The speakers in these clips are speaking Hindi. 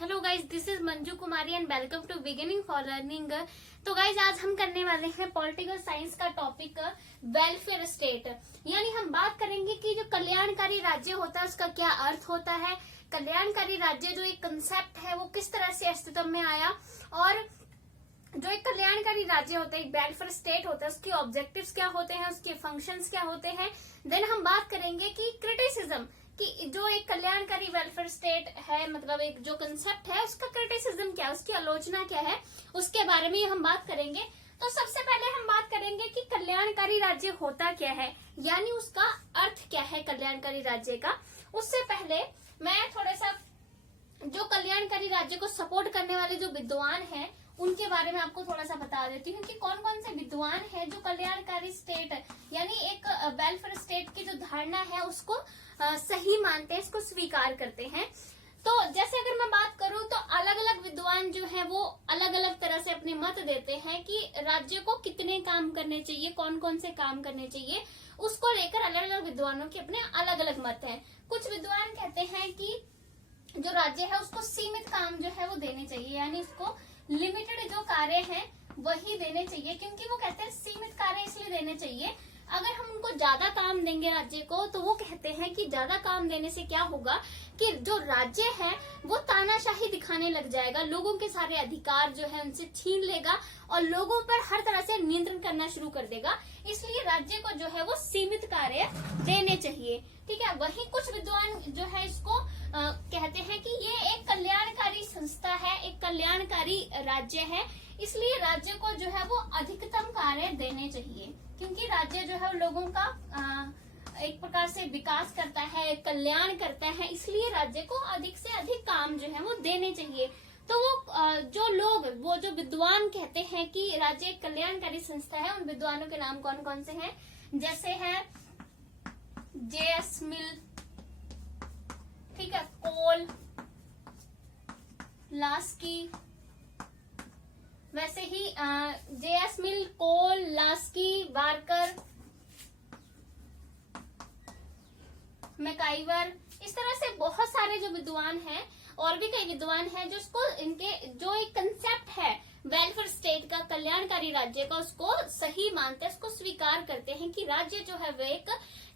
Hello guys, this is Manju Kumari and welcome to beginning for learning. तो गाइज आज हम करने वाले हैं पॉलिटिकल साइंस का टॉपिक वेलफेयर स्टेट। यानी हम बात करेंगे कि जो कल्याणकारी राज्य होता है उसका क्या अर्थ होता है, कल्याणकारी राज्य जो एक कंसेप्ट है वो किस तरह से अस्तित्व में आया, और जो एक कल्याणकारी राज्य होता है, एक वेलफेयर स्टेट होता है, उसके ऑब्जेक्टिव्स क्या होते हैं, उसके फंक्शंस क्या होते हैं। देन हम बात करेंगे कि क्रिटिसिज्म, कि जो एक कल्याणकारी वेलफेयर स्टेट है, मतलब एक जो कंसेप्ट है उसका क्रिटिसिज्म क्या है, उसकी आलोचना क्या है, उसके बारे में हम बात करेंगे। तो सबसे पहले हम बात करेंगे कि कल्याणकारी राज्य होता क्या है, यानी उसका अर्थ क्या है कल्याणकारी राज्य का। उससे पहले मैं थोड़ा सा जो कल्याणकारी राज्य को सपोर्ट करने वाले जो विद्वान हैं उनके बारे में आपको थोड़ा सा बता देती हूँ कि कौन कौन से विद्वान हैं जो कल्याणकारी स्टेट यानी एक वेलफेयर स्टेट की जो धारणा है उसको सही मानते हैं, इसको स्वीकार करते हैं। तो जैसे अगर मैं बात करूं तो अलग अलग विद्वान जो हैं वो अलग अलग तरह से अपने मत देते हैं कि राज्य को कितने काम करने चाहिए, कौन कौन से काम करने चाहिए, उसको लेकर अलग अलग विद्वानों के अपने अलग अलग मत हैं। कुछ विद्वान कहते हैं कि जो राज्य है उसको सीमित काम जो है वो देने चाहिए, यानी उसको लिमिटेड जो कार्य हैं वही देने चाहिए, क्योंकि वो कहते हैं सीमित कार्य इसलिए देने चाहिए। अगर हम उनको ज्यादा काम देंगे राज्य को तो वो कहते हैं कि ज्यादा काम देने से क्या होगा कि जो राज्य है वो तानाशाही दिखाने लग जाएगा, लोगों के सारे अधिकार जो है उनसे छीन लेगा और लोगों पर हर तरह से नियंत्रण करना शुरू कर देगा। इसलिए राज्य को जो है वो सीमित कार्य देने चाहिए, ठीक है। वहीं कुछ विद्वान जो है इसको कहते हैं कि ये एक कल्याणकारी संस्था है, एक कल्याणकारी राज्य है, इसलिए राज्य को जो है वो अधिकतम कार्य देने चाहिए, क्योंकि राज्य जो है लोगों का एक प्रकार से विकास करता है, कल्याण करता है, इसलिए राज्य को अधिक से अधिक काम जो है वो देने चाहिए। तो वो जो लोग, वो जो विद्वान कहते हैं कि राज्य एक कल्याणकारी संस्था है, उन विद्वानों के नाम कौन कौन से हैं, जैसे है J.S. मिल, ठीक है, कोल, लास्की, वैसे ही J.S. मिल, कोल, लास्की, बार्कर, मैकाइवर, इस तरह से बहुत सारे जो विद्वान हैं और भी कई विद्वान हैं जो इसको इनके जो एक कंसेप्ट है वेलफेयर स्टेट का, कल्याणकारी राज्य का, उसको सही मानते हैं, उसको स्वीकार करते हैं कि राज्य जो है वो एक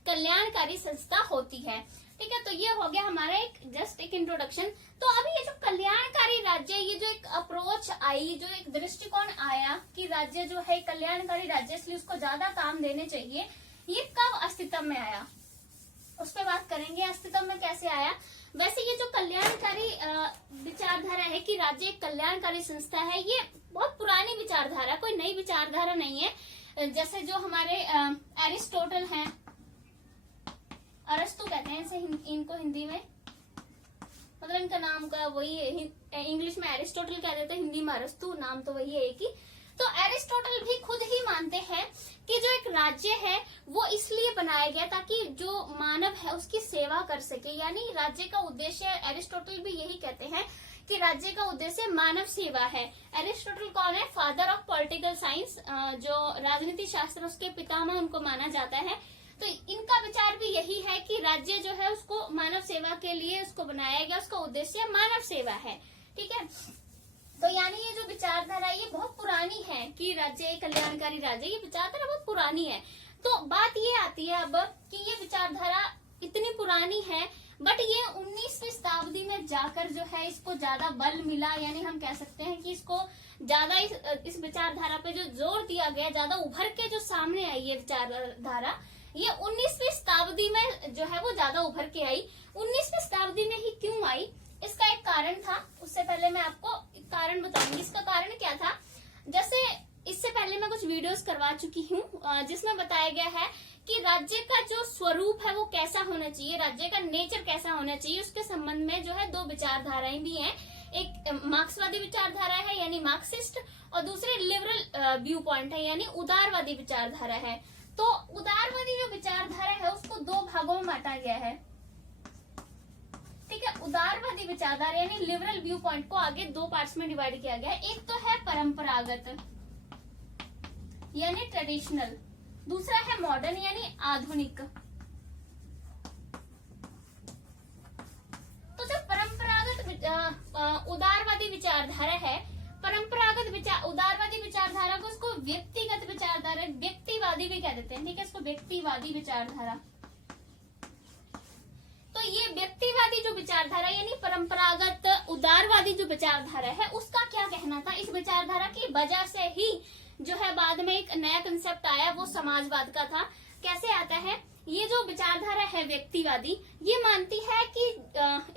कल्याणकारी संस्था होती है, ठीक है। तो ये हो गया हमारा एक जस्ट एक इंट्रोडक्शन। तो अभी ये जो कल्याणकारी राज्य, ये जो एक अप्रोच आई, जो एक दृष्टिकोण आया कि राज्य जो है कल्याणकारी राज्य इसलिए उसको ज्यादा काम देने चाहिए, ये कब अस्तित्व में आया उस पर बात करेंगे, अस्तित्व में कैसे आया। वैसे ये जो कल्याणकारी विचारधारा है कि राज्य एक कल्याणकारी संस्था है, ये बहुत पुरानी विचारधारा, कोई नई विचारधारा नहीं है। जैसे जो हमारे एरिस्टोटल हैं, अरस्तु कहते हैं इसे इनको हिंदी में, मतलब इनका नाम का वही है, इंग्लिश में एरिस्टोटल कह देते हैं, हिंदी में अरस्तु, नाम तो वही है एक ही। तो एरिस्टोटल भी खुद ही मानते हैं कि जो एक राज्य है वो इसलिए बनाया गया ताकि जो मानव है उसकी सेवा कर सके, यानी राज्य का उद्देश्य, एरिस्टोटल भी यही कहते हैं कि राज्य का उद्देश्य मानव सेवा है। एरिस्टोटल कौन है? फादर ऑफ पॉलिटिकल साइंस, जो राजनीति शास्त्र उसके पितामह उनको माना जाता है। तो इनका विचार भी यही है कि राज्य जो है उसको मानव सेवा के लिए उसको बनाया गया, उसका उद्देश्य मानव सेवा है, ठीक है। तो यानी ये जो विचारधारा ये बहुत पुरानी है कि राज्य एक कल्याणकारी राज्य, ये विचारधारा बहुत पुरानी है। तो बात ये आती है अब कि ये विचारधारा इतनी पुरानी है, बट ये 19वीं शताब्दी में जाकर जो है इसको ज्यादा बल मिला, यानी हम कह सकते हैं कि इसको ज्यादा इस विचारधारा पे जो जोर दिया गया, ज्यादा उभर के जो सामने आई ये विचारधारा, ये 19वीं शताब्दी में जो है वो ज्यादा उभर के आई। 19वीं शताब्दी में ही क्यों आई, इसका एक कारण था। उससे पहले मैं आपको कारण बताऊंगी। इसका कारण क्या था, जैसे इससे पहले मैं कुछ वीडियोस करवा चुकी हूँ जिसमें बताया गया है कि राज्य का जो स्वरूप है वो कैसा होना चाहिए, राज्य का नेचर कैसा होना चाहिए, उसके संबंध में जो है दो विचारधाराएं भी हैं। एक मार्क्सवादी विचारधारा है यानी मार्क्सिस्ट, और दूसरे लिबरल व्यू पॉइंट है यानी उदारवादी विचारधारा है। तो उदारवादी जो विचारधारा है उसको दो भागों में बांटा गया है, ठीक है। उदारवादी विचारधारा यानी लिबरल व्यू पॉइंट को आगे दो पार्ट्स में डिवाइड किया गया है। एक तो है परंपरागत यानी ट्रेडिशनल, दूसरा है मॉडर्न यानी आधुनिक। तो जो परंपरागत विचारधारा है, परंपरागत विचार उदारवादी विचारधारा को उसको व्यक्तिगत विचारधारा, व्यक्तिवादी भी कह देते हैं, ठीक है, इसको व्यक्तिवादी विचारधारा। तो ये व्यक्तिवादी जो विचारधारा यानी परंपरागत उदारवादी जो विचारधारा है उसका क्या कहना था, इस विचारधारा की वजह से ही जो है बाद में एक नया कंसेप्ट आया वो समाजवाद का था। कैसे आता है, ये जो विचारधारा है व्यक्तिवादी, ये मानती है कि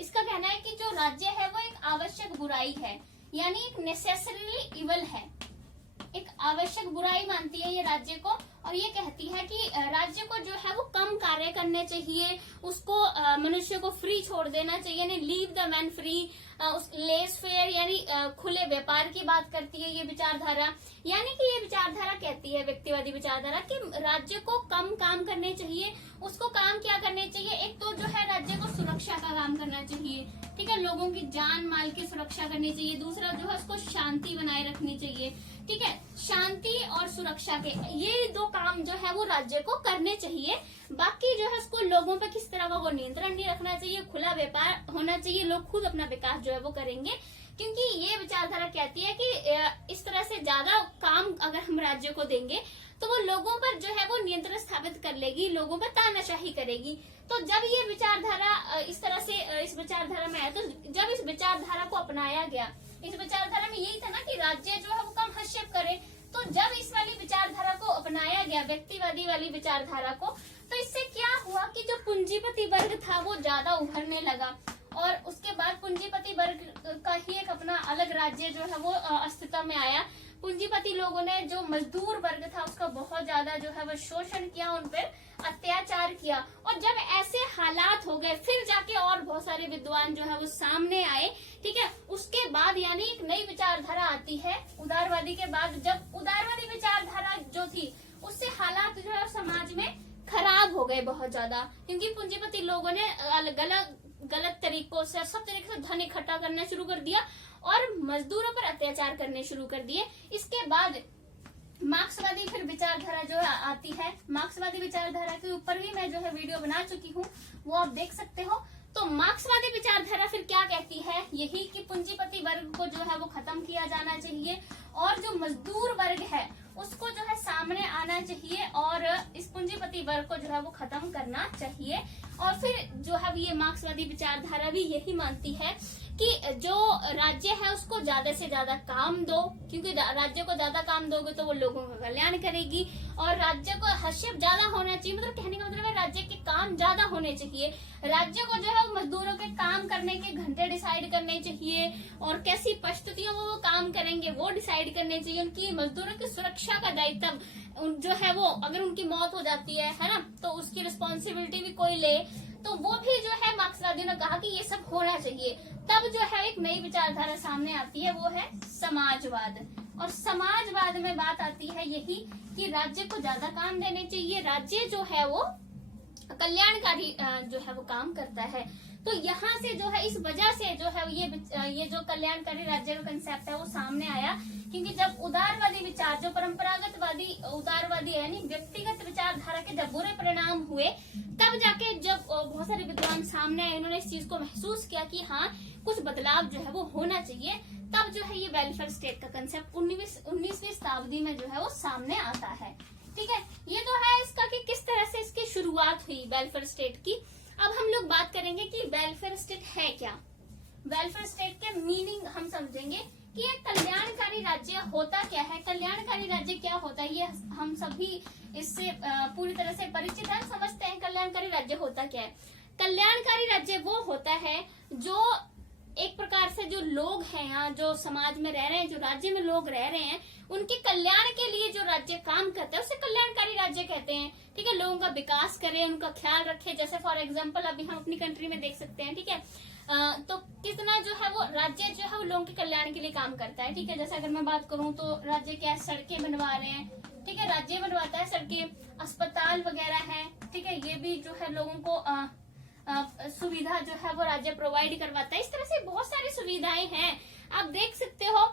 इसका कहना है कि जो राज्य है वो एक आवश्यक बुराई है, यानी एक नेसेसरी इवल है, एक आवश्यक बुराई मानती है ये राज्य को। और ये कहती है कि राज्य को जो है वो कम कार्य करने चाहिए, उसको मनुष्य को फ्री छोड़ देना चाहिए, यानी leave the man free, less fair यानी खुले व्यापार की बात करती है ये विचारधारा। यानी कि ये विचारधारा कहती है व्यक्तिवादी विचारधारा कि राज्य को कम काम करने चाहिए, उसको काम क्या करने चाहिए, एक तो जो है राज्य को सुरक्षा का काम करना चाहिए, ठीक है, लोगों की जान माल की सुरक्षा करनी चाहिए, दूसरा जो है उसको शांति बनाए रखनी चाहिए, ठीक है, शांति और सुरक्षा के ये दो काम जो है वो राज्य को करने चाहिए। बाकी जो है उसको लोगों पे किस तरह का वो नियंत्रण नहीं रखना चाहिए, खुला व्यापार होना चाहिए, लोग खुद अपना विकास जो है वो करेंगे। क्योंकि ये विचारधारा कहती है कि इस तरह से ज्यादा काम अगर हम राज्य को देंगे तो वो लोगों पर जो है वो नियंत्रण स्थापित कर लेगी, लोगों पर तानाशाही करेगी। तो जब ये विचारधारा इस तरह से इस विचारधारा में आया, तो जब इस विचारधारा को अपनाया गया, इस विचारधारा में यही था ना कि राज्य जो है वो कम हस्तक्षेप करे, तो जब इस वाली विचारधारा को अपनाया गया, व्यक्तिवादी वाली विचारधारा को, तो इससे क्या हुआ कि जो पूंजीपति वर्ग था वो ज्यादा उभरने लगा और उसके बाद पूंजीपति वर्ग का ही एक अपना अलग राज्य जो है वो अस्तित्व में आया। पूंजीपति लोगों ने जो मजदूर वर्ग था उसका बहुत ज्यादा जो है वो शोषण किया, उन पर अत्याचार किया। और जब ऐसे हालात हो गए फिर जाके और बहुत सारे विद्वान जो है वो सामने आए, ठीक है, उसके बाद यानी एक नई विचारधारा आती है उदारवादी के बाद। जब उदारवादी विचारधारा जो थी उससे हालात जो है समाज में खराब हो गए बहुत ज्यादा, क्योंकि पूंजीपति लोगों ने गलत तरीकों से सब तरीके से धन इकट्ठा करना शुरू कर दिया और मजदूरों पर अत्याचार करने शुरू कर दिए। इसके बाद मार्क्सवादी फिर विचारधारा जो आती है, मार्क्सवादी विचारधारा के ऊपर भी मैं जो है वीडियो बना चुकी हूँ, वो आप देख सकते हो। तो मार्क्सवादी विचारधारा फिर क्या कहती है, यही कि पूंजीपति वर्ग को जो है वो खत्म किया जाना चाहिए और जो मजदूर वर्ग है उसको जो है सामने आना चाहिए और इस पूंजीपति वर्ग को जो है वो खत्म करना चाहिए। और फिर जो है ये मार्क्सवादी विचारधारा भी यही मानती है कि जो राज्य है उसको ज्यादा से ज्यादा काम दो, क्योंकि राज्य को ज्यादा काम दोगे तो वो लोगों का कल्याण करेगी। और राज्य को हस्तक्षेप ज्यादा होना चाहिए, मतलब कहने का मतलब है राज्य के काम ज्यादा होने चाहिए। राज्य को जो है वो मजदूरों के काम करने के घंटे डिसाइड करने चाहिए और कैसी परिस्थितियों में वो काम करेंगे वो डिसाइड करने चाहिए। उनकी मजदूरों की सुरक्षा का दायित्व जो है वो, अगर उनकी मौत हो जाती है ना, तो उसकी रिस्पॉन्सिबिलिटी भी कोई ले, तो वो भी जो है मार्क्सवादियों ने कहा कि ये सब होना चाहिए। तब जो है एक नई विचारधारा सामने आती है, वो है समाजवाद। और समाजवाद में बात आती है यही कि राज्य को ज्यादा काम देने चाहिए, राज्य जो है वो कल्याणकारी जो है वो काम करता है। तो यहाँ से जो है इस वजह से जो है ये जो कल्याणकारी राज्य का कंसेप्ट है वो सामने आया, क्योंकि जब उदारवादी विचार, जो परंपरागतवादी उदारवादी यानी व्यक्तिगत विचारधारा के जब बुरे परिणाम हुए, तब जाके जब बहुत सारे विद्वान सामने आए, इन्होंने इस चीज को महसूस किया कि हाँ कुछ बदलाव जो है वो होना चाहिए। तब जो है ये वेलफेयर स्टेट का कंसेप्ट 19वीं शताब्दी में जो है वो सामने आता है। ठीक है, ये तो है इसका कि किस तरह से इसकी शुरुआत हुई वेलफेयर स्टेट की। अब हम लोग बात करेंगे कि वेलफेयर स्टेट है क्या। वेलफेयर स्टेट के मीनिंग हम समझेंगे कि एक कल्याणकारी राज्य होता क्या है, कल्याणकारी राज्य क्या होता है, ये हम सभी इससे पूरी तरह से परिचित हैं, समझते हैं कल्याणकारी राज्य होता क्या है। कल्याणकारी राज्य वो होता है जो एक प्रकार से जो लोग हैं यहाँ, जो समाज में रह रहे हैं, जो राज्य में लोग रह रहे हैं, उनके कल्याण के लिए जो राज्य काम करता है उसे कल्याणकारी राज्य कहते हैं। ठीक है, लोगों का विकास करे, उनका ख्याल रखे। जैसे फॉर एग्जांपल अभी हम अपनी कंट्री में देख सकते हैं, ठीक है, तो कितना जो है वो राज्य जो है वो लोगों के कल्याण के लिए काम करता है। ठीक है, जैसे अगर मैं बात करूं तो राज्य क्या है, सड़कें बनवा रहे हैं, ठीक है, राज्य बनवाता है सड़कें, अस्पताल वगैरह है, ठीक है, ये भी जो है लोगों को सुविधा जो है वो राज्य प्रोवाइड करवाता है। इस तरह से बहुत सारी सुविधाएं हैं, आप देख सकते हो।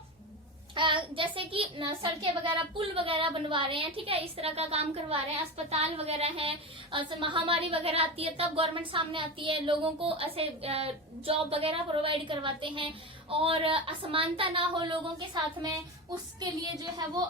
जैसे कि सड़कें वगैरह, पुल वगैरह बनवा रहे हैं, ठीक है, इस तरह का काम करवा रहे हैं। अस्पताल वगैरह हैं, महामारी वगैरह आती है तब गवर्नमेंट सामने आती है, लोगों को ऐसे जॉब वगैरह प्रोवाइड करवाते हैं, और असमानता ना हो लोगों के साथ में, उसके लिए जो है वो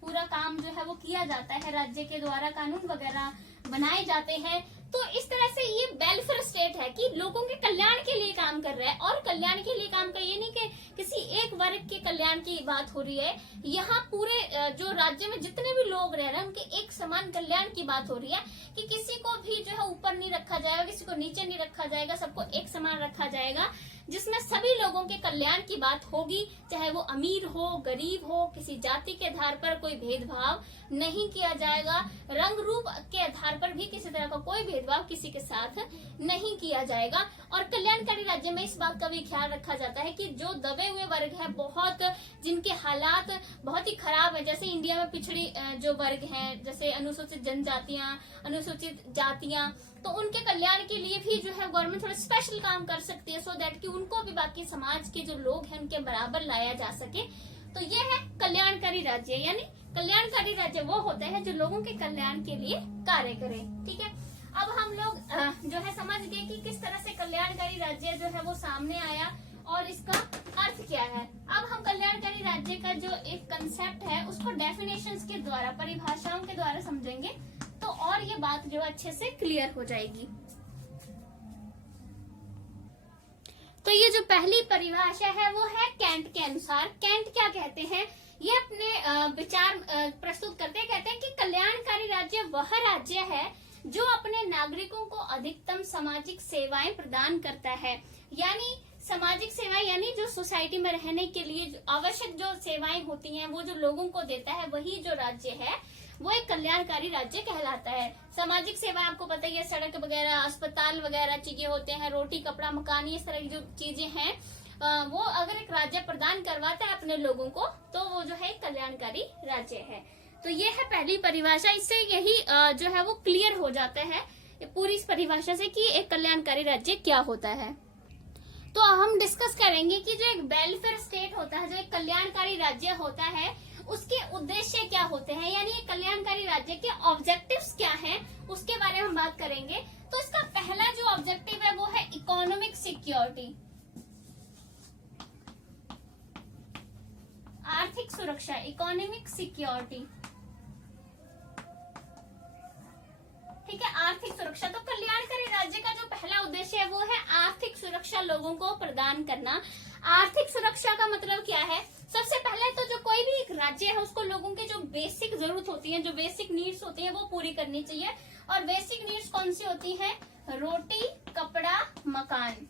पूरा काम जो है वो किया जाता है, राज्य के द्वारा कानून वगैरह बनाए जाते हैं। तो इस तरह से ये वेलफेयर स्टेट है कि लोगों के कल्याण के लिए काम कर रहा है। और कल्याण के लिए काम का ये नहीं कि किसी एक वर्ग के कल्याण की बात हो रही है, यहाँ पूरे जो राज्य में जितने भी लोग रह रहे हैं उनके एक समान कल्याण की बात हो रही है, कि किसी को भी जो है ऊपर नहीं रखा जाएगा, किसी को नीचे नहीं रखा जाएगा, सबको एक समान रखा जाएगा, जिसमें सभी लोगों के कल्याण की बात होगी, चाहे वो अमीर हो, गरीब हो, किसी जाति के आधार पर कोई भेदभाव नहीं किया जाएगा, रंग रूप के आधार पर भी किसी तरह का कोई भेदभाव किसी के साथ नहीं किया जाएगा। और कल्याणकारी राज्य में इस बात का भी ख्याल रखा जाता है कि जो दबे हुए वर्ग है, बहुत जिनके हालात बहुत ही खराब है, जैसे इंडिया में पिछड़ी जो वर्ग हैं, जैसे अनुसूचित जनजातियां, अनुसूचित जातियां, तो उनके कल्याण के लिए भी जो है गवर्नमेंट थोड़ा स्पेशल काम कर सकती है, सो दैट कि उनको भी बाकी समाज के जो लोग हैं उनके बराबर लाया जा सके। तो ये है कल्याणकारी राज्य, यानी कल्याणकारी राज्य वो होता है जो लोगों के कल्याण के लिए कार्य करे। ठीक है, अब हम लोग जो है समझ गए कि किस तरह से कल्याणकारी राज्य जो है वो सामने आया और इसका अर्थ क्या है। अब हम कल्याणकारी राज्य का जो एक कंसेप्ट है उसको डेफिनेशंस के द्वारा, परिभाषाओं के द्वारा समझेंगे, तो और ये बात जो अच्छे से क्लियर हो जाएगी। तो ये जो पहली परिभाषा है वो है कैंट के अनुसार। कैंट क्या कहते हैं, ये अपने विचार प्रस्तुत करते हैं, कहते हैं कि कल्याणकारी राज्य वह राज्य है जो अपने नागरिकों को अधिकतम सामाजिक सेवाएं प्रदान करता है। यानी सामाजिक सेवाएं यानी जो सोसाइटी में रहने के लिए आवश्यक जो सेवाएं होती हैं वो जो लोगों को देता है, वही जो राज्य है वो एक कल्याणकारी राज्य कहलाता है। सामाजिक सेवाएं आपको पता ही है, सड़क वगैरह, अस्पताल वगैरह चीजें होते हैं, रोटी कपड़ा मकान, इस तरह की जो चीजें हैं वो अगर एक राज्य प्रदान करवाता है अपने लोगों को तो वो जो है कल्याणकारी राज्य है। तो ये है पहली परिभाषा, इससे यही जो है वो क्लियर हो जाता है पूरी इस परिभाषा से कि एक कल्याणकारी राज्य क्या होता है। तो हम डिस्कस करेंगे कि जो एक वेलफेयर स्टेट होता है, जो एक कल्याणकारी राज्य होता है, उसके उद्देश्य क्या होते हैं, यानी ये कल्याणकारी राज्य के ऑब्जेक्टिव्स क्या हैं, उसके बारे में हम बात करेंगे। तो इसका पहला जो ऑब्जेक्टिव है वो है इकोनॉमिक सिक्योरिटी, आर्थिक सुरक्षा, इकोनॉमिक सिक्योरिटी। ठीक है, आर्थिक सुरक्षा। तो कल्याणकारी राज्य का जो पहला उद्देश्य है वो है आर्थिक सुरक्षा लोगों को प्रदान करना। आर्थिक सुरक्षा का मतलब क्या है, सबसे पहले तो जो कोई भी एक राज्य है उसको लोगों के जो बेसिक जरूरत होती है, जो बेसिक नीड्स होती है वो पूरी करनी चाहिए। और बेसिक नीड्स कौन सी होती है, रोटी कपड़ा मकान,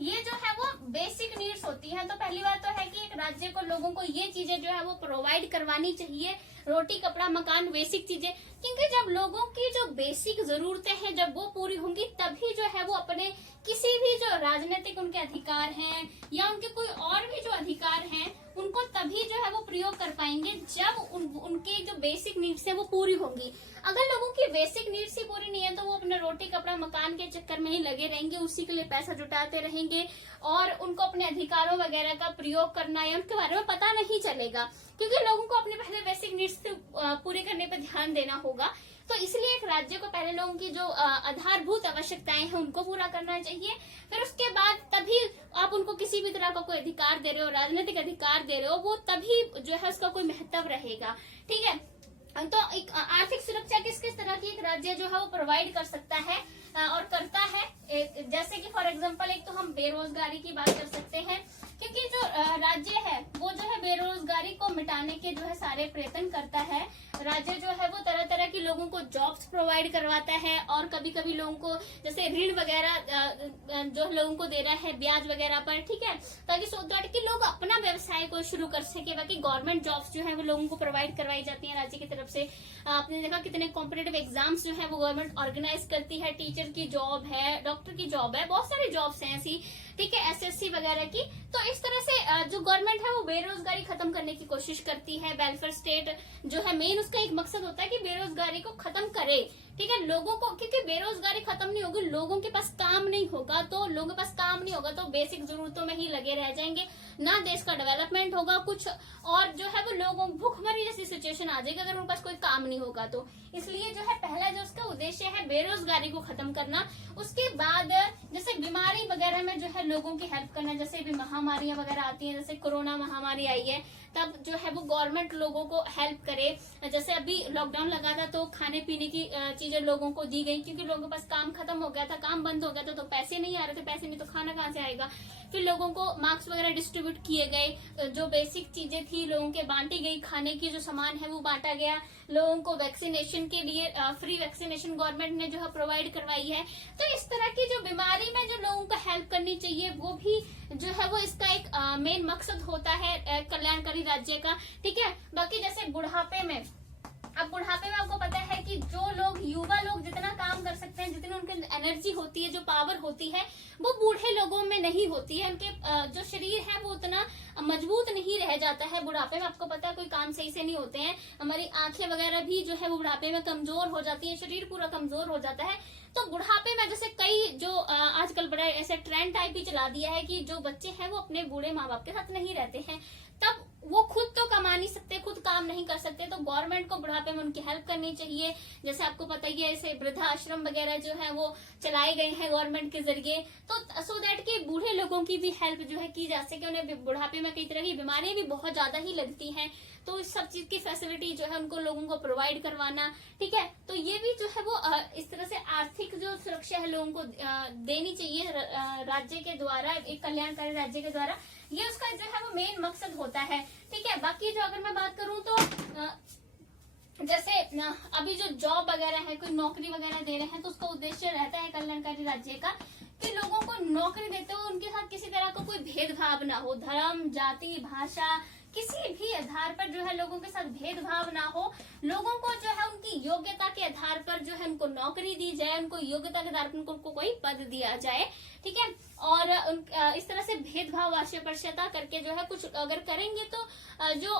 ये जो है वो बेसिक नीड्स होती हैं। तो पहली बात तो है कि एक राज्य को लोगों को ये चीजें जो है वो प्रोवाइड करवानी चाहिए, रोटी कपड़ा मकान, बेसिक चीजें, क्योंकि जब लोगों की जो बेसिक जरूरतें हैं जब वो पूरी होंगी तभी जो है वो अपने किसी भी जो राजनीतिक उनके अधिकार हैं या उनके कोई और भी जो अधिकार हैं उनको तभी जो है वो प्रयोग कर पाएंगे जब उनके जो बेसिक नीड्स है वो पूरी होंगी। अगर लोगों की बेसिक नीड्स ही पूरी नहीं है तो वो अपने रोटी कपड़ा मकान के चक्कर में ही लगे रहेंगे, उसी के लिए पैसा जुटाते रहेंगे और उनको अपने अधिकारों वगैरह का प्रयोग करना या उनके बारे में पता नहीं चलेगा, क्योंकि लोगों को अपने पहले बेसिक नीड्स पूरे करने पर ध्यान देना होगा। तो इसलिए एक राज्य को पहले लोगों की जो आधारभूत आवश्यकताएं हैं उनको पूरा करना चाहिए, फिर उसके बाद तभी आप उनको किसी भी तरह का कोई अधिकार दे रहे हो, राजनीतिक अधिकार दे रहे हो, वो तभी जो है उसका कोई महत्व रहेगा। ठीक है, तो एक आर्थिक सुरक्षा किस किस तरह की एक राज्य जो है वो प्रोवाइड कर सकता है और करता है। जैसे कि फॉर एग्जांपल एक तो हम बेरोजगारी की बात कर सकते हैं, क्योंकि जो राज्य है वो जो है बेरोजगारी को मिटाने के जो है सारे प्रयत्न करता है। राज्य जो है वो तरह तरह के लोगों को जॉब्स प्रोवाइड करवाता है और कभी कभी लोगों को जैसे ऋण वगैरह जो लोगों को दे रहा है ब्याज वगैरह पर, ठीक है, ताकि कि लोग अपना व्यवसाय को शुरू कर सके। बाकी गवर्नमेंट जॉब्स जो है वो लोगों को प्रोवाइड करवाई जाती है राज्य की तरफ से। आपने देखा कितने कॉम्पिटेटिव एग्जाम्स जो है वो गवर्नमेंट ऑर्गेनाइज करती है, टीचर की जॉब है, डॉक्टर की जॉब है, बहुत सारी जॉब्स हैं ऐसी, ठीक है, एसएससी वगैरह की। तो इस तरह से जो गवर्नमेंट है वो बेरोजगारी खत्म करने की कोशिश करती है। वेलफेयर स्टेट जो है मेन उसका एक मकसद होता है कि बेरोजगारी को खत्म करे, ठीक है, लोगों को, क्योंकि बेरोजगारी खत्म नहीं होगी, लोगों के पास काम नहीं होगा, तो लोगों के पास काम नहीं होगा तो बेसिक जरूरतों में ही लगे रह जाएंगे, ना देश का डेवलपमेंट होगा कुछ, और जो है वो लोगों भूखमरी जैसी सिचुएशन आ जाएगी अगर उनके पास कोई काम नहीं होगा तो। इसलिए जो है पहला जो उसका उद्देश्य है बेरोजगारी को खत्म करना। उसके बाद जैसे बीमारी वगैरह में जो है लोगों की हेल्प करना, जैसे भी महामारियां वगैरह आती हैं, जैसे कोरोना महामारी आई है, तब जो है वो गवर्नमेंट लोगों को हेल्प करे। जैसे अभी लॉकडाउन लगा था तो खाने पीने की चीजें लोगों को दी गई, क्योंकि लोगों के पास काम खत्म हो गया था, काम बंद हो गया था, तो पैसे नहीं आ रहे थे, पैसे नहीं तो खाना कहाँ से आएगा। फिर लोगों को मास्क वगैरह डिस्ट्रीब्यूट किए गए, जो बेसिक चीजें थी लोगों के बांटी गई, खाने की जो सामान है वो बांटा गया, लोगों को वैक्सीनेशन के लिए फ्री वैक्सीनेशन गवर्नमेंट ने जो है प्रोवाइड करवाई है। तो इस तरह की जो बीमारी में जो लोगों को हेल्प करनी चाहिए वो भी जो है वो इसका एक मेन मकसद होता है कल्याणकारी राज्य का, ठीक है। बाकी जैसे बुढ़ापे में, अब बुढ़ापे में आपको पता है कि जो लोग, युवा लोग जितना काम कर सकते हैं, जितनी उनकी एनर्जी होती है, जो पावर होती है, वो बूढ़े लोगों में नहीं होती है। उनके जो शरीर है वो उतना मजबूत नहीं रह जाता है बुढ़ापे में। आपको पता है कोई काम सही से नहीं होते हैं, हमारी आंखें वगैरह भी जो है वो बुढ़ापे में कमजोर हो जाती है, शरीर पूरा कमजोर हो जाता है। तो बुढ़ापे में जैसे कई जो आजकल बड़ा ऐसे ट्रेंड टाइप ही चला दिया है कि जो बच्चे हैं वो अपने बूढ़े माँ बाप के साथ नहीं रहते हैं, तब वो खुद तो कमा नहीं सकते, खुद काम नहीं कर सकते, तो गवर्नमेंट को बुढ़ापे में उनकी हेल्प करनी चाहिए। जैसे आपको पता ही है ऐसे वृद्धाश्रम वगैरह जो है वो चलाए गए हैं गवर्नमेंट के जरिए, तो सो दैट कि बूढ़े लोगों की भी हेल्प जो है की जा सके। उन्हें बुढ़ापे में कई तरह की बीमारियां भी बहुत ज्यादा ही लगती हैं, तो इस सब चीज की फैसिलिटी जो है उनको लोगों को प्रोवाइड करवाना, ठीक है। तो ये भी जो है वो इस तरह से आर्थिक जो सुरक्षा है लोगों को देनी चाहिए राज्य के द्वारा, एक कल्याणकारी राज्य के द्वारा, ये उसका जो है वो मेन मकसद होता है, ठीक है। बाकी जो अगर मैं बात करूं तो जैसे अभी जो जॉब वगैरह है, कोई नौकरी वगैरह दे रहे हैं, तो उसका उद्देश्य रहता है कल्याणकारी राज्य का कि लोगों को नौकरी देते हुए उनके साथ किसी तरह का कोई भेदभाव ना हो, धर्म, जाति, भाषा, किसी भी आधार पर जो है लोगों के साथ भेदभाव ना हो, लोगों को जो है उनकी योग्यता के आधार पर जो है उनको नौकरी दी जाए, उनको योग्यता के आधार पर उनको कोई पद दिया जाए, ठीक है। और इस तरह से भेदभाव अस्पृश्यता करके जो है कुछ अगर करेंगे तो जो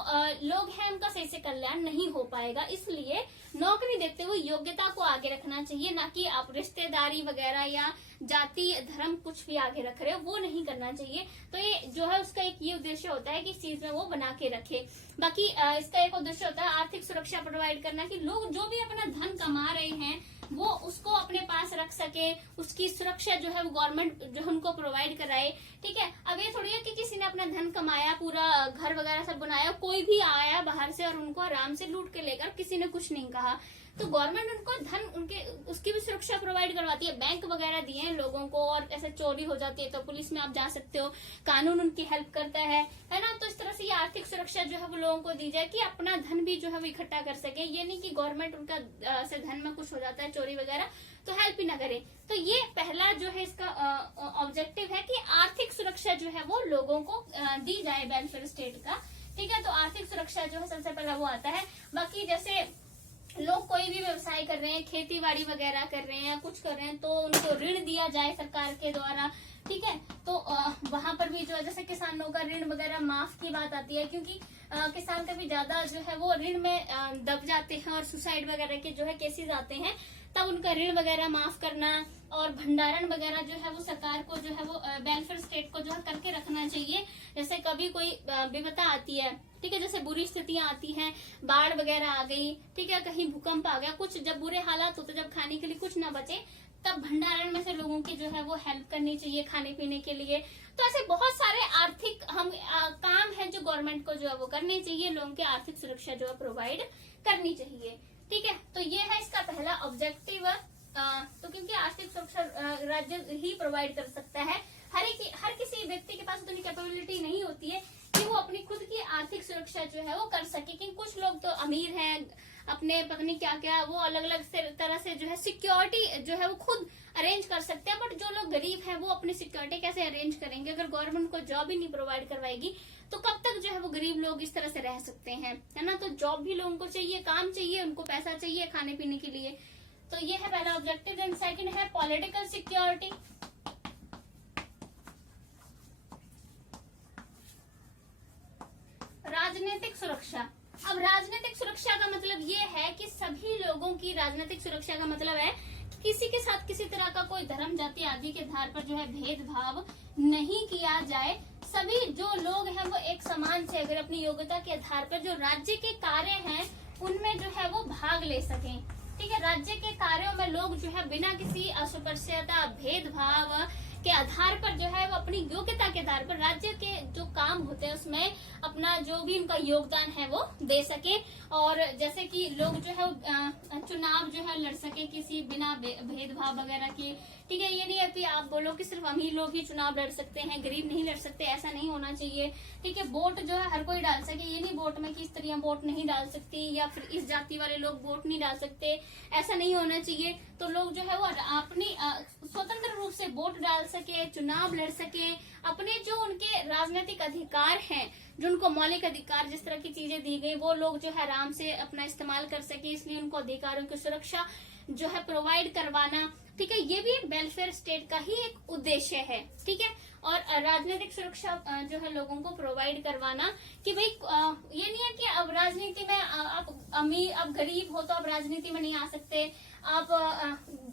लोग हैं उनका सही से कल्याण नहीं हो पाएगा। इसलिए नौकरी देते हुए योग्यता को आगे रखना चाहिए, ना कि आप रिश्तेदारी वगैरह या जाति धर्म कुछ भी आगे रख रहे हो, वो नहीं करना चाहिए। तो ये जो है उसका एक ये उद्देश्य होता है कि इस चीज में वो बना के रखे। बाकी इसका एक उद्देश्य होता है आर्थिक सुरक्षा प्रोवाइड करना, कि लोग जो भी अपना धन कमा रहे हैं वो उसको अपने पास रख सके, उसकी सुरक्षा जो है वो गवर्नमेंट जो उनको प्रोवाइड कराए, ठीक है। अब ये थोड़ी है कि किसी ने अपना धन कमाया, पूरा घर वगैरह सब बनाया, कोई भी आया बाहर से और उनको आराम से लूट के लेकर, किसी ने कुछ नहीं कहा, तो गवर्नमेंट उनको धन उनके उसकी भी सुरक्षा प्रोवाइड करवाती है, बैंक वगैरह दिए हैं लोगों को, और ऐसे चोरी हो जाती है तो पुलिस में आप जा सकते हो, कानून उनकी हेल्प करता है ना। तो इस तरह से ये आर्थिक सुरक्षा जो है वो लोगों को दी जाए कि अपना धन भी जो है वो इकट्ठा कर सके। ये नहीं कि गवर्नमेंट उनका से धन में कुछ हो जाता है चोरी वगैरह तो हेल्प ही ना करे। तो ये पहला जो है इसका ऑब्जेक्टिव है कि आर्थिक सुरक्षा जो है वो लोगों को दी जाए वेलफेयर स्टेट का, ठीक है। तो आर्थिक सुरक्षा जो है सबसे पहला वो आता है। बाकी जैसे लोग कोई भी व्यवसाय कर रहे हैं, खेती बाड़ी वगैरह कर रहे हैं, कुछ कर रहे हैं, तो उनको ऋण दिया जाए सरकार के द्वारा, ठीक है। तो वहां पर भी जो है जैसे किसानों का ऋण वगैरह माफ की बात आती है, क्योंकि किसान कभी ज्यादा जो है वो ऋण में दब जाते हैं और सुसाइड वगैरह के जो है केसेस आते हैं, तब उनका ऋण वगैरह माफ करना और भंडारण वगैरह जो है वो सरकार को जो है वो वेलफेयर स्टेट को जो है करके रखना चाहिए। जैसे कभी कोई विपदा आती है, ठीक है, जैसे बुरी स्थितियां आती हैं, बाढ़ वगैरह आ गई, ठीक है, कहीं भूकंप आ गया, कुछ जब बुरे हालात होते, जब खाने के लिए कुछ ना बचे, तब भंडारण में से लोगों की जो है वो हेल्प करनी चाहिए खाने पीने के लिए। तो ऐसे बहुत सारे आर्थिक काम है जो गवर्नमेंट को जो है वो करने चाहिए, लोगों की आर्थिक सुरक्षा जो है प्रोवाइड करनी चाहिए, ठीक है। तो ये है इसका पहला ऑब्जेक्टिव। तो क्योंकि आर्थिक सुरक्षा राज्य ही प्रोवाइड कर सकता है, हर किसी व्यक्ति के पास उतनी कैपेबिलिटी नहीं होती है कि वो अपनी खुद की आर्थिक सुरक्षा जो है वो कर सके। कि कुछ लोग तो अमीर हैं, अपने पता नहीं क्या क्या वो अलग अलग तरह से जो है सिक्योरिटी जो है वो खुद अरेंज कर सकते हैं, बट जो लोग गरीब हैं वो अपनी सिक्योरिटी कैसे अरेंज करेंगे? अगर गवर्नमेंट को जॉब ही नहीं प्रोवाइड करवाएगी तो कब तक जो है वो गरीब लोग इस तरह से रह सकते हैं, है ना। तो जॉब भी लोगों को चाहिए, काम चाहिए, उनको पैसा चाहिए खाने पीने के लिए। तो ये है पहला ऑब्जेक्टिव। देन सेकंड है पॉलिटिकल सिक्योरिटी। राजनीतिक सुरक्षा। अब राजनीतिक सुरक्षा का मतलब ये है कि सभी लोगों की राजनीतिक सुरक्षा का मतलब है कि किसी के साथ किसी तरह का कोई धर्म, जाति आदि के आधार पर जो है भेदभाव नहीं किया जाए। सभी जो लोग हैं वो एक समान से अगर अपनी योग्यता के आधार पर जो राज्य के कार्य हैं उनमें जो है वो भाग ले सकें। ठीक है, राज्य के कार्यों में लोग जो है बिना किसी अस्पृश्यता, भेदभाव के आधार पर जो है वो अपनी योग्यता के आधार पर राज्य के जो काम होते हैं उसमें अपना जो भी उनका योगदान है वो दे सके। और जैसे कि लोग जो है चुनाव जो है लड़ सके किसी बिना भेदभाव वगैरह के। ठीक है, ये नहीं है कि आप बोलो कि सिर्फ अमीर लोग ही चुनाव लड़ सकते हैं, गरीब नहीं लड़ सकते, ऐसा नहीं होना चाहिए। ठीक है, वोट जो है हर कोई डाल सके, ये नहीं वोट में कि स्त्रियां वोट नहीं डाल सकती या फिर इस जाति वाले लोग वोट नहीं डाल सकते, ऐसा नहीं होना चाहिए। तो लोग जो है वो अपनी स्वतंत्र रूप से वोट डाल सके, चुनाव लड़ सके, अपने जो उनके राजनीतिक अधिकार हैं, जो उनको मौलिक अधिकार जिस तरह की चीजें दी गई वो लोग जो है आराम से अपना इस्तेमाल कर सके। इसलिए उनको अधिकारों की सुरक्षा जो है प्रोवाइड करवाना, ठीक है, ये भी एक वेलफेयर स्टेट का ही एक उद्देश्य है। ठीक है, और राजनीतिक सुरक्षा जो है लोगों को प्रोवाइड करवाना कि भाई ये नहीं है कि अब राजनीति में आप अमीर, अब गरीब हो तो आप राजनीति में नहीं आ सकते, आप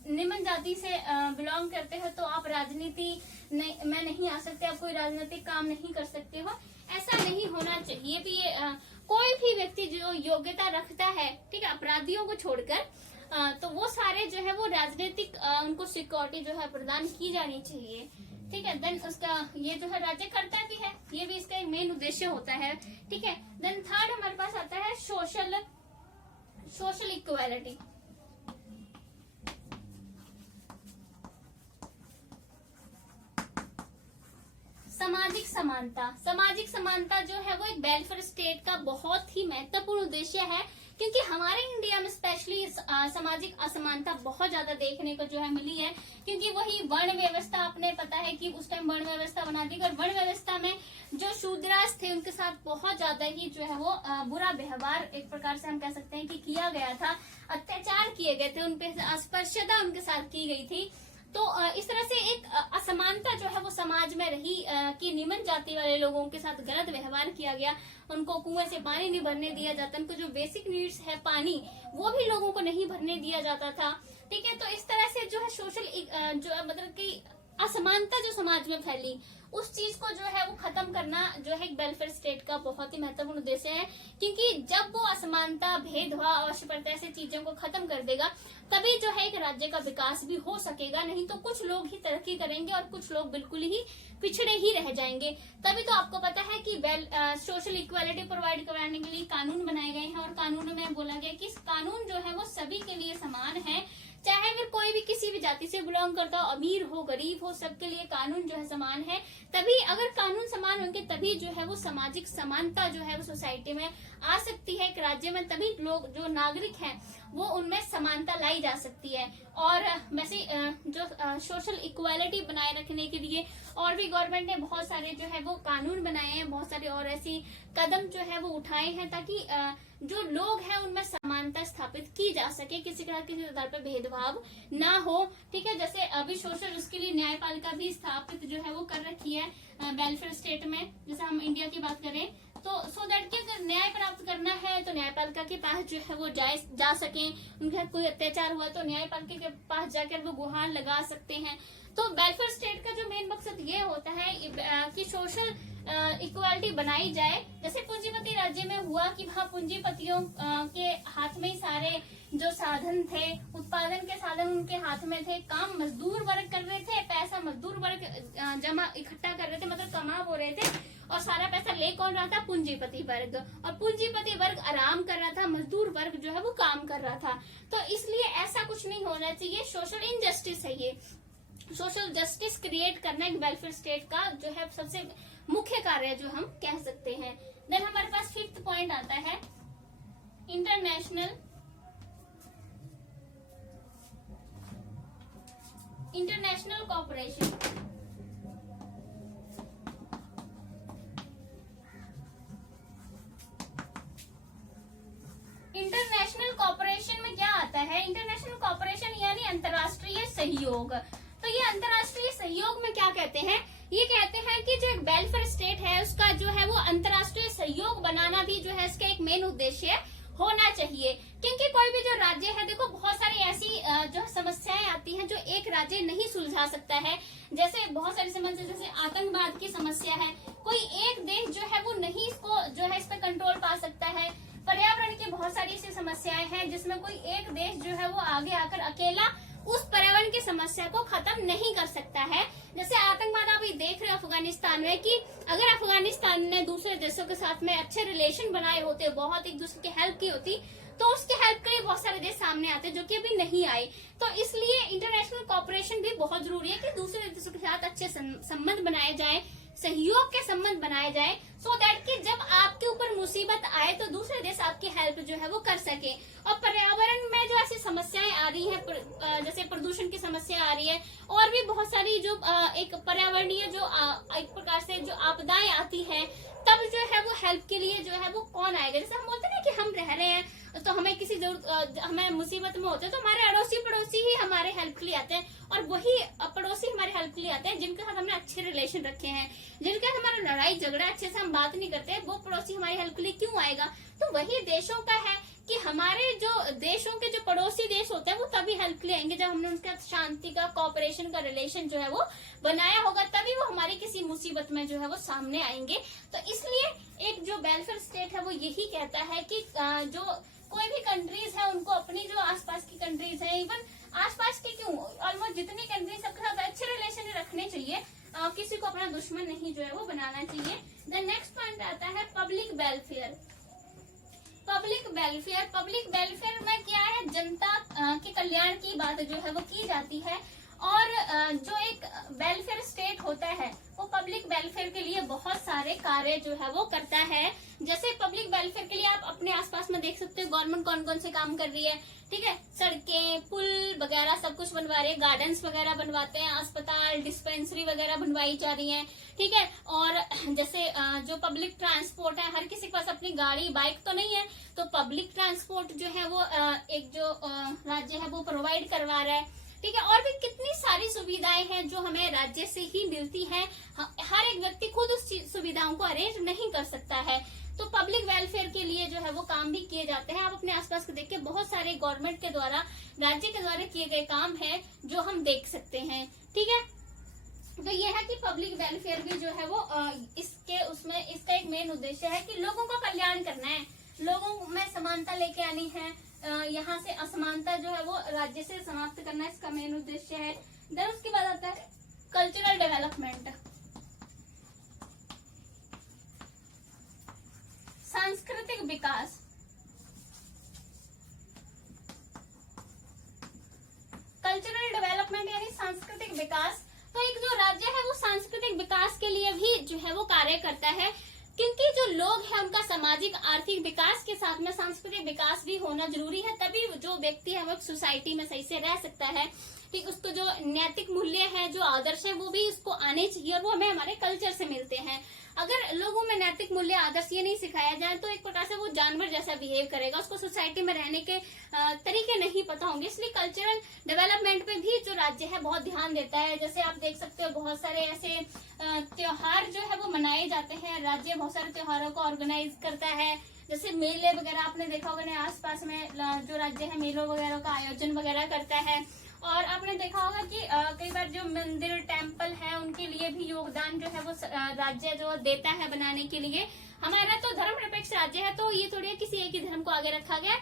निम्न जाति से बिलोंग करते हो तो आप राजनीति में नहीं आ सकते, आप कोई राजनीतिक काम नहीं कर सकते हो, ऐसा नहीं होना चाहिए। भी कोई भी व्यक्ति जो योग्यता रखता है, ठीक है, अपराधियों को छोड़कर, तो वो सारे जो है वो राजनीतिक उनको सिक्योरिटी जो है प्रदान की जानी चाहिए। ठीक है, देन उसका ये जो है राज्य करता भी है, ये भी इसका एक मेन उद्देश्य होता है। ठीक है, देन थर्ड हमारे पास आता है सोशल इक्वालिटी। सामाजिक समानता। सामाजिक समानता जो है वो एक वेलफेयर स्टेट का बहुत ही महत्वपूर्ण उद्देश्य है, क्योंकि हमारे इंडिया में स्पेशली सामाजिक असमानता बहुत ज्यादा देखने को जो है मिली है। क्योंकि वही वर्ण व्यवस्था, आपने पता है कि उस टाइम वर्ण व्यवस्था बना दी, और वर्ण व्यवस्था में जो शूद्रास थे उनके साथ बहुत ज्यादा ही जो है वो बुरा व्यवहार एक प्रकार से हम कह सकते हैं कि किया गया था, अत्याचार किए गए थे, उनपे अस्पृश्यता उनके साथ की गई थी। तो इस तरह से एक असमानता जो है वो समाज में रही कि निम्न जाति वाले लोगों के साथ गलत व्यवहार किया गया, उनको कुएं से पानी नहीं भरने दिया जाता, उनको जो बेसिक नीड्स है पानी वो भी लोगों को नहीं भरने दिया जाता था। ठीक है, तो इस तरह से जो है सोशल जो मतलब कि असमानता जो समाज में फैली, उस चीज को जो है वो खत्म करना जो है वेलफेयर स्टेट का बहुत ही महत्वपूर्ण उद्देश्य है। क्योंकि जब वो असमानता, भेदभाव, असमानता ऐसी चीजों को खत्म कर देगा तभी जो है एक राज्य का विकास भी हो सकेगा, नहीं तो कुछ लोग ही तरक्की करेंगे और कुछ लोग बिल्कुल ही पिछड़े ही रह जाएंगे। तभी तो आपको पता है कि सोशल इक्वालिटी प्रोवाइड कराने के लिए कानून बनाए गए हैं, और कानून में बोला गया कि कानून जो है वो सभी के लिए समान है, चाहे फिर कोई भी किसी भी जाति से बिलोंग करता हो, अमीर हो, गरीब हो, सबके लिए कानून जो है समान है। तभी अगर कानून समान होंगे तभी जो है वो सामाजिक समानता जो है वो सोसाइटी में आ सकती है, एक राज्य में, तभी लोग जो नागरिक हैं वो उनमें समानता लाई जा सकती है। और वैसे जो सोशल इक्वालिटी बनाए रखने के लिए और भी गवर्नमेंट ने बहुत सारे जो है वो कानून बनाए हैं, बहुत सारे और ऐसी कदम जो है वो उठाए हैं ताकि जो लोग हैं उनमें समानता स्थापित की जा सके, किसी तरह किसी आधार पर भेदभाव ना हो। ठीक है, जैसे अभी सोशल उसके लिए न्यायपालिका भी स्थापित जो है वो कर रखी है वेलफेयर स्टेट में। जैसे हम इंडिया की बात करें तो सो दैट कि अगर न्याय प्राप्त करना है तो न्यायपालिका के पास जो है वो जा सके, उनके साथ कोई अत्याचार हुआ तो न्यायपालिका के पास जाकर वो गुहार लगा सकते हैं। तो वेलफेयर स्टेट का जो मेन मकसद ये होता है कि सोशल इक्वालिटी बनाई जाए। जैसे पूंजीपति राज्य में हुआ कि वहाँ पूंजीपतियों के हाथ में ही सारे जो साधन थे, उत्पादन के साधन उनके हाथ में थे, काम मजदूर वर्ग कर रहे थे, पैसा मजदूर वर्ग जमा इकट्ठा कर रहे थे, मतलब कमा हो रहे थे, और सारा पैसा ले कौन रहा था? पूंजीपति वर्ग। और पूंजीपति वर्ग आराम कर रहा था, मजदूर वर्ग जो है वो काम कर रहा था। तो इसलिए ऐसा कुछ नहीं होना चाहिए, सोशल इनजस्टिस है ये। सोशल जस्टिस क्रिएट करना एक वेलफेयर स्टेट का जो है सबसे मुख्य कार्य जो हम कह सकते हैं। देन हमारे पास फिफ्थ पॉइंट आता है इंटरनेशनल कॉपरेशन। इंटरनेशनल कॉपरेशन में क्या आता है? इंटरनेशनल कॉपरेशन यानी अंतर्राष्ट्रीय सहयोग। तो ये अंतर्राष्ट्रीय सहयोग में क्या कहते हैं? ये कहते हैं कि जो एक वेलफेयर स्टेट है उसका जो है वो अंतर्राष्ट्रीय सहयोग बनाना भी ही जो है इसका एक मेन उद्देश्य होना चाहिए। क्योंकि कोई भी जो राज्य है, देखो बहुत सारी ऐसी जो समस्याएं आती हैं जो एक राज्य नहीं सुलझा सकता है। जैसे बहुत सारी समस्या, जैसे आतंकवाद की समस्या है, कोई एक देश जो है वो नहीं इसको जो है इस पर कंट्रोल पा सकता है। पर्यावरण की बहुत सारी ऐसी समस्याएं हैं जिसमें कोई एक देश जो है वो आगे आकर अकेला उस पर्यावरण की समस्या को खत्म नहीं कर सकता है। जैसे आतंकवाद आप ये देख रहे हो अफगानिस्तान में, कि अगर अफगानिस्तान ने दूसरे देशों के साथ में अच्छे रिलेशन बनाए होते, बहुत एक दूसरे की हेल्प की होती, तो उसके हेल्प के लिए बहुत सारे देश सामने आते जो कि अभी नहीं आए। तो इसलिए इंटरनेशनल कोऑपरेशन भी बहुत जरूरी है कि दूसरे देशों के साथ अच्छे संबंध बनाए जाए, सहयोग के संबंध बनाए जाए, सो दैट कि जब आपके ऊपर मुसीबत आए तो दूसरे देश आपकी हेल्प जो है वो कर सके। और पर्यावरण में जो ऐसी समस्याएं आ रही है, जैसे प्रदूषण की समस्या आ रही है, और भी बहुत सारी जो एक पर्यावरणीय जो एक प्रकार से जो आपदाएं आती हैं, तब जो है वो हेल्प के लिए जो है वो कौन आएगा। जैसे हम बोलते हैं कि हम रह रहे हैं तो हमें किसी हमें मुसीबत में होते हैं तो हमारे अड़ोसी पड़ोसी ही हमारे हेल्प के लिए आते हैं, और वही पड़ोसी हमारे हेल्प के लिए आते हैं जिनके साथ हमने अच्छे रिलेशन रखे हैं, जिनके साथ हमारा लड़ाई झगड़ा अच्छे से हम बात नहीं करते, वो पड़ोसी हमारी हेल्प के लिए क्यों आएगा। तो वही देशों का है कि हमारे जो देशों के जो पड़ोसी देश होते हैं वो तभी हेल्प के लिए आएंगे जब हमने उनके साथ शांति का, कोऑपरेशन का रिलेशन जो है वो बनाया होगा, तभी वो हमारी किसी मुसीबत में जो है वो सामने आएंगे। तो इसलिए एक जो वेलफेयर स्टेट है वो यही कहता है कि जो कोई भी कंट्रीज है उनको अपनी जो आसपास की कंट्रीज है, इवन आसपास की क्यों, ऑलमोस्ट जितनी कंट्रीज सबके साथ अच्छे रिलेशन रखने चाहिए, किसी को अपना दुश्मन नहीं जो है वो बनाना चाहिए। द नेक्स्ट पॉइंट आता है पब्लिक वेलफेयर। पब्लिक वेलफेयर में क्या है, जनता के कल्याण की बात जो है वो की जाती है, और जो एक वेलफेयर स्टेट होता है वो पब्लिक वेलफेयर के लिए बहुत सारे कार्य जो है वो करता है। जैसे पब्लिक वेलफेयर के लिए आप अपने आसपास में देख सकते हो गवर्नमेंट कौन कौन से काम कर रही है, ठीक है, सड़कें, पुल वगैरह सब कुछ बनवा रहे हैं, गार्डन्स वगैरह बनवाते हैं, अस्पताल, डिस्पेंसरी वगैरह बनवाई जा रही है, ठीक है। और जैसे जो पब्लिक ट्रांसपोर्ट है, हर किसी के पास अपनी गाड़ी बाइक तो नहीं है, तो पब्लिक ट्रांसपोर्ट जो है वो एक जो राज्य है वो प्रोवाइड करवा रहा है, ठीक है। और भी कितनी सारी सुविधाएं हैं जो हमें राज्य से ही मिलती हैं, हर एक व्यक्ति खुद उस सुविधाओं को अरेंज नहीं कर सकता है। तो पब्लिक वेलफेयर के लिए जो है वो काम भी किए जाते हैं। आप अपने आसपास को देख के बहुत सारे गवर्नमेंट के द्वारा, राज्य के द्वारा किए गए काम है जो हम देख सकते हैं, ठीक है। तो ये है कि पब्लिक वेलफेयर भी जो है वो इसका एक मेन उद्देश्य है कि लोगों का कल्याण करना है, लोगों में समानता लेके आनी है, यहाँ से असमानता जो है वो राज्य से समाप्त करना इसका मेन उद्देश्य है। देन उसके बाद आता है कल्चरल डेवलपमेंट, सांस्कृतिक विकास। कल्चरल डेवलपमेंट यानी सांस्कृतिक विकास। तो एक जो राज्य है वो सांस्कृतिक विकास के लिए भी जो है वो कार्य करता है, क्योंकि जो लोग हैं उनका सामाजिक आर्थिक विकास के साथ में सांस्कृतिक विकास भी होना जरूरी है, तभी जो व्यक्ति है वो सोसाइटी में सही से रह सकता है, ठीक। उसको जो नैतिक मूल्य है, जो आदर्श है, वो भी उसको आने चाहिए, और वो हमें हमारे कल्चर से मिलते हैं। अगर लोगों में नैतिक मूल्य, आदर्श ये नहीं सिखाया जाए तो एक प्रकार से वो जानवर जैसा बिहेव करेगा, उसको सोसाइटी में रहने के तरीके नहीं पता होंगे। इसलिए कल्चरल डेवलपमेंट पे भी जो राज्य है बहुत ध्यान देता है। जैसे आप देख सकते हो बहुत सारे ऐसे त्योहार जो है वो मनाए जाते हैं, राज्य बहुत सारे त्योहारों को ऑर्गेनाइज करता है, जैसे मेले वगैरह आपने देखा होगा, आसपास में जो राज्य है मेलों वगैरह का आयोजन वगैरह करता है। और आपने देखा होगा कि कई बार जो मंदिर, टेम्पल है, उनके लिए भी योगदान जो है वो राज्य जो देता है बनाने के लिए। हमारा तो धर्मनिरपेक्ष राज्य है, तो ये थोड़ी किसी एक ही धर्म को आगे रखा गया।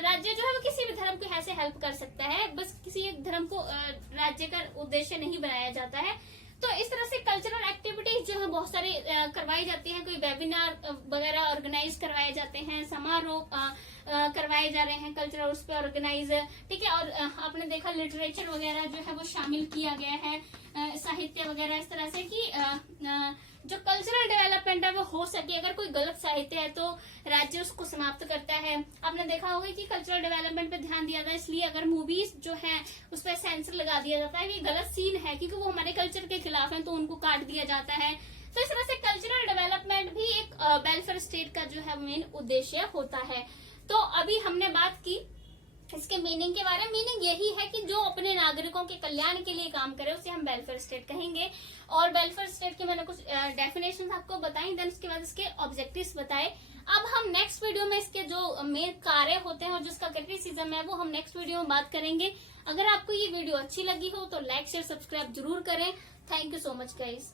राज्य जो है वो किसी भी धर्म को ऐसे हेल्प कर सकता है, बस किसी एक धर्म को राज्य का उद्देश्य नहीं बनाया जाता है। तो इस तरह से कल्चरल एक्टिविटीज जो है बहुत सारी करवाई जाती हैं, कोई वेबिनार वगैरह ऑर्गेनाइज करवाए जाते हैं, समारोह करवाए जा रहे हैं कल्चरल उस पर ऑर्गेनाइज, ठीक है। और आपने देखा लिटरेचर वगैरह जो है वो शामिल किया गया है, साहित्य वगैरह, इस तरह से कि जो कल्चरल डेवलपमेंट है वो हो सके। अगर कोई गलत साहित्य है तो राज्य उसको समाप्त करता है। आपने देखा होगा कि कल्चरल डेवलपमेंट पे ध्यान दिया जाता है, इसलिए अगर मूवीज जो है उस पर सेंसर लगा दिया जाता है, ये गलत सीन है क्योंकि वो हमारे कल्चर के खिलाफ है, तो उनको काट दिया जाता है। तो इस तरह से कल्चरल डेवलपमेंट भी एक वेलफेयर स्टेट का जो है मेन उद्देश्य होता है। तो अभी हमने बात की इसके मीनिंग के बारे में। मीनिंग यही है कि जो अपने नागरिक नागरिकों के कल्याण के लिए काम करे उसे हम वेलफेयर स्टेट कहेंगे। और वेलफेयर स्टेट के मैंने कुछ डेफिनेशन आपको बताई, देन उसके बाद इसके ऑब्जेक्टिव्स बताए। अब हम नेक्स्ट वीडियो में इसके जो मेन कार्य होते हैं और जिसका क्रिटिसिज्म है वो हम नेक्स्ट वीडियो में बात करेंगे। अगर आपको ये वीडियो अच्छी लगी हो तो लाइक शेयर सब्सक्राइब जरूर करें। Thank you so much guys.